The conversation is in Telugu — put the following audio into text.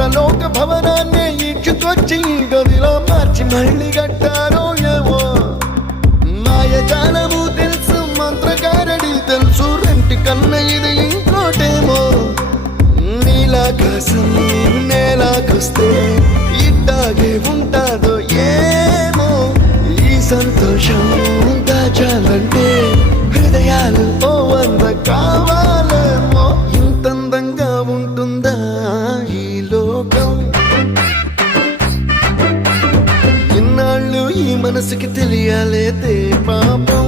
ఇంద్రలోక భవనాన్ని ఈడ్చుకొచ్చి గదిలో మార్చి మళ్ళీ కట్టారో ఏమో మాయజాలము తెలుసు మంత్రకారడి తెలుసు రెంటి కన్న ఇది ఇంకోటేమో నీలాకాశం నేలాకొస్తే ఇట్టాగే ఉంటాదో ఏమో ఈ సంతోషం దాచాలంటే హృదయాలు ఓ వంద కావాలేమో ఇంతందంగా ఉంటుందా ఈ లోకం ఇన్నాళ్ళు ఈ మనసుకి తెలియాలేదే పాపం